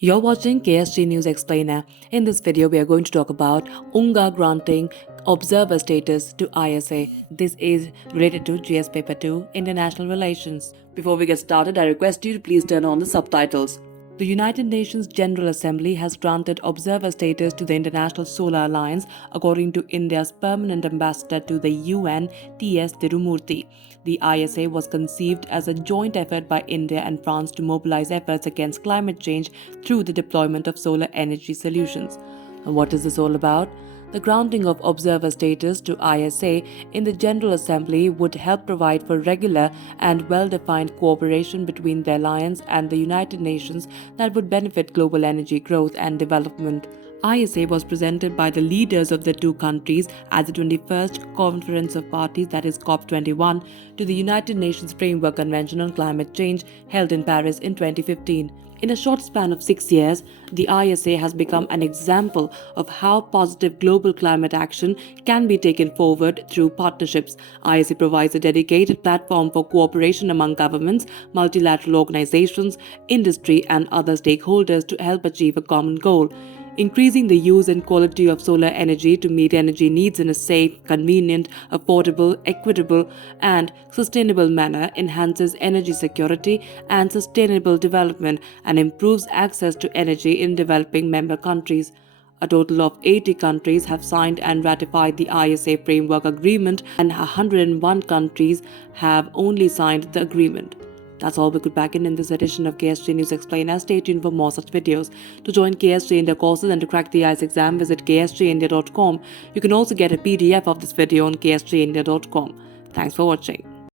You're watching KSG News Explainer. In this video, we are going to talk about UNGA granting observer status to ISA. This is related to GS Paper 2, International Relations. Before we get started, I request you to please turn on the subtitles. The United Nations General Assembly has granted observer status to the International Solar Alliance, according to India's permanent ambassador to the UN, S Tirumurti. The ISA was conceived as a joint effort by India and France to mobilize efforts against climate change through the deployment of solar energy solutions. And what is this all about? The granting of observer status to ISA in the General Assembly would help provide for regular and well-defined cooperation between the Alliance and the United Nations that would benefit global energy growth and development. ISA was presented by the leaders of the two countries at the 21st Conference of Parties, that is COP21, to the United Nations Framework Convention on Climate Change held in Paris in 2015. In a short span of 6 years, the ISA has become an example of how positive global climate action can be taken forward through partnerships. ISA provides a dedicated platform for cooperation among governments, multilateral organizations, industry, and other stakeholders to help achieve a common goal. Increasing the use and quality of solar energy to meet energy needs in a safe, convenient, affordable, equitable, and sustainable manner enhances energy security and sustainable development and improves access to energy in developing member countries. A total of 80 countries have signed and ratified the ISA Framework Agreement, and 101 countries have only signed the agreement. That's all we could pack in this edition of KSG News Explainer. Stay tuned for more such videos. To join KSG India courses and to crack the IELTS exam, visit ksgindia.com. You can also get a PDF of this video on ksgindia.com. Thanks for watching.